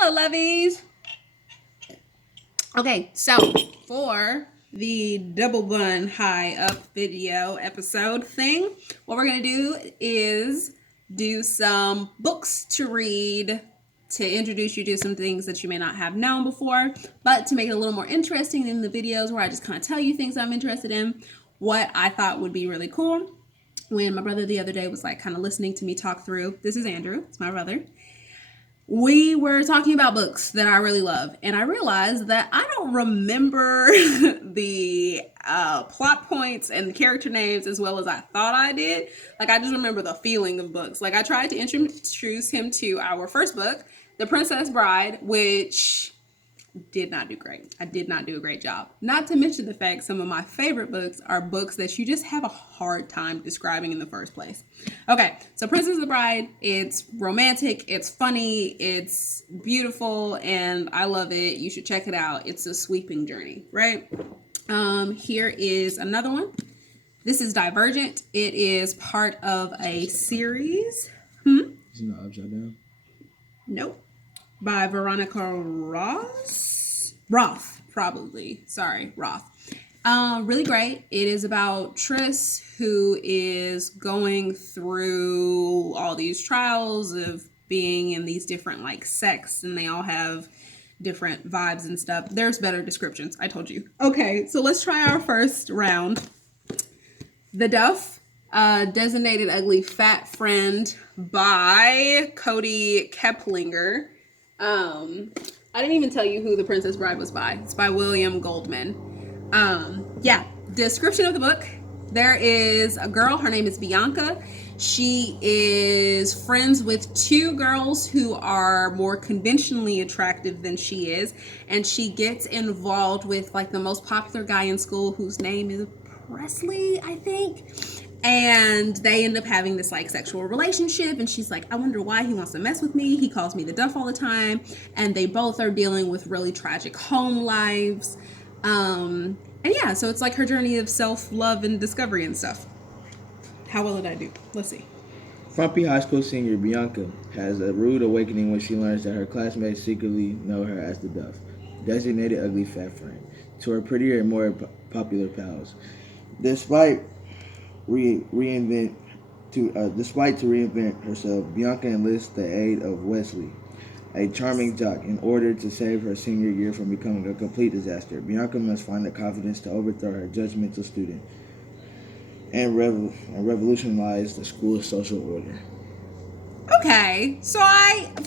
Hello, Lovies. Okay, so for the double bun high up video episode thing, what we're going to do is do some books to read to introduce you to some things that you may not have known before, but to make it a little more interesting than the videos where I just kind of tell you things I'm interested in. What I thought would be really cool when my brother the other day was like kind of listening to me talk through, this is Andrew, it's my brother. We were talking about books that I really love, and I realized that I don't remember the plot points and character names as well as I thought I did. Like, I just remember the feeling of books. Like, I tried to introduce him to our first book, The Princess Bride, which did not do great. I did not do a great job. Not to mention the fact some of my favorite books are books that you just have a hard time describing in the first place. Okay, so Princess Bride, it's romantic, it's funny, it's beautiful, and I love it. You should check it out. It's a sweeping journey, right? Here is another one. This is Divergent. It is part of a series. Isn't it upside down? Nope. By Veronica Roth, probably. Sorry, Roth. Really great. It is about Triss, who is going through all these trials of being in these different like sects, and they all have different vibes and stuff. There's better descriptions, I told you. Okay, so let's try our first round. The Duff, Designated Ugly Fat Friend by Cody Keplinger. I didn't even tell you who The Princess Bride was by. It's by William Goldman. Description of the book. There is a girl, her name is Bianca. She is friends with two girls who are more conventionally attractive than she is, and she gets involved with like the most popular guy in school whose name is Presley, I think. And they end up having this like sexual relationship, and she's like, I wonder why he wants to mess with me. He calls me the Duff all the time, and they both are dealing with really tragic home lives. And yeah, so it's like her journey of self-love and discovery and stuff. How well did I do? Let's see. Frumpy high school senior Bianca has a rude awakening when she learns that her classmates secretly know her as the Duff, designated ugly fat friend, to her prettier and more popular pals. Despite to reinvent herself, Bianca enlists the aid of Wesley, a charming jock, in order to save her senior year from becoming a complete disaster. Bianca must find the confidence to overthrow her judgmental student and revolutionize the school's social order. Okay, so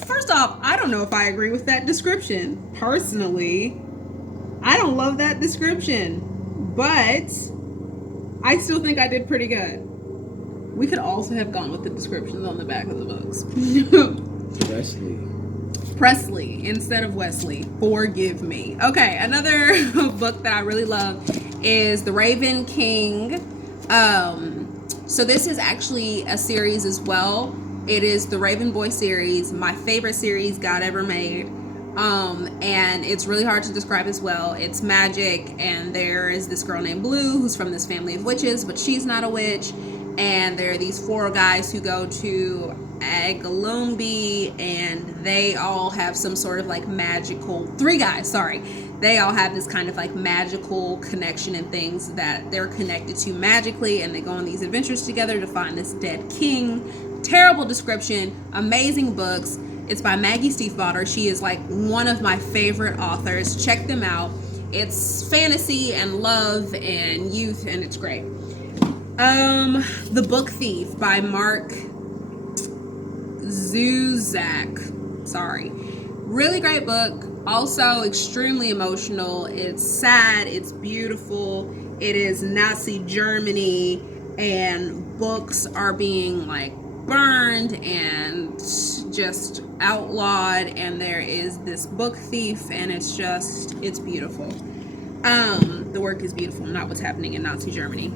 first off, I don't know if I agree with that description. Personally, I don't love that description, but I still think I did pretty good. We could also have gone with the descriptions on the back of the books. Presley instead of Wesley. Forgive me. Okay, another book that I really love is The Raven King. So this is actually a series as well. It is the Raven Boy series, my favorite series God ever made. And it's really hard to describe as well. It's magic, and there is this girl named Blue who's from this family of witches, but she's not a witch. And there are these four guys who go to Agalumbi, and they all have some sort of like magical, three guys, sorry. They all have this kind of like magical connection and things that they're connected to magically, and they go on these adventures together to find this dead king. Terrible description, amazing books. It's by Maggie Stiefvater. She is like one of my favorite authors. Check them out. It's fantasy and love and youth, and it's great. The Book Thief by Mark Zuzak. Sorry. Really great book. Also extremely emotional. It's sad. It's beautiful. It is Nazi Germany, and books are being like burned and just outlawed, and there is this book thief, and it's beautiful. The work is beautiful, not what's happening in Nazi Germany.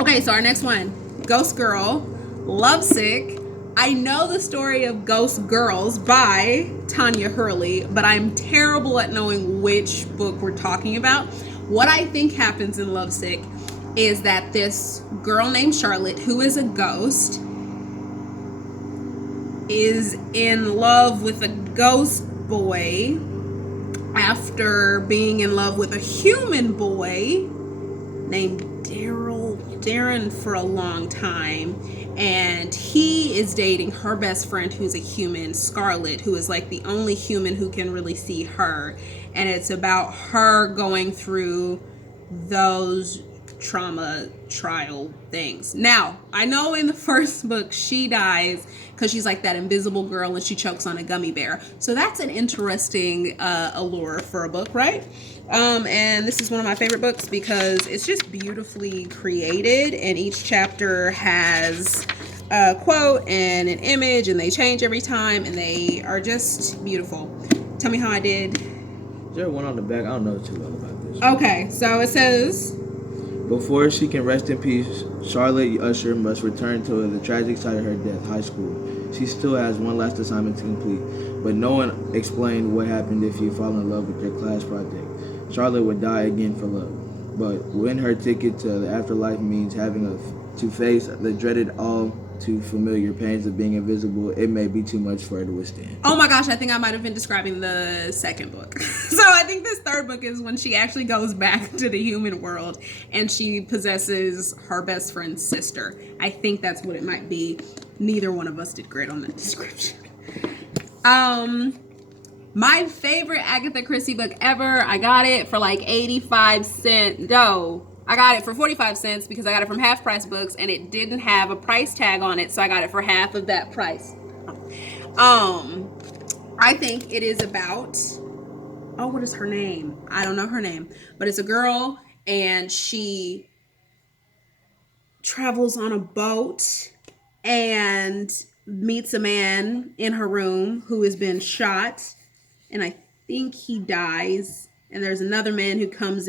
Okay, so our next one, Ghost Girl, Lovesick. I know the story of Ghost Girls by Tanya Hurley, but I'm terrible at knowing which book we're talking about. What I think happens in Lovesick is that this girl named Charlotte, who is a ghost, is in love with a ghost boy after being in love with a human boy named Darren for a long time, and he is dating her best friend who's a human, Scarlett, who is like the only human who can really see her, and it's about her going through those trauma trial things. Now, I know in the first book she dies because she's like that invisible girl and she chokes on a gummy bear. So that's an interesting allure for a book, right? And this is one of my favorite books because it's just beautifully created, and each chapter has a quote and an image, and they change every time, and they are just beautiful. Tell me how I did. Is there one on the back? I don't know too well about this. Okay, so it says, before she can rest in peace, Charlotte Usher must return to the tragic side of her death, high school. She still has one last assignment to complete, but no one explained what happened if you fall in love with your class project. Charlotte would die again for love, but when her ticket to the afterlife means having to face the dreaded all too familiar pains of being invisible, it may be too much for her to withstand. oh my gosh, I think I might have been describing the second book. So I think this third book is when she actually goes back to the human world and she possesses her best friend's sister. I think that's what it might be. Neither one of us did great on that description. My favorite Agatha Christie book ever, I got it for like 85 cents. No, I got it for 45 cents because I got it from Half Price Books and it didn't have a price tag on it, so I got it for half of that price. I think it is about, oh, what is her name? I don't know her name, but it's a girl and she travels on a boat and meets a man in her room who has been shot, and I think he dies, and there's another man who comes in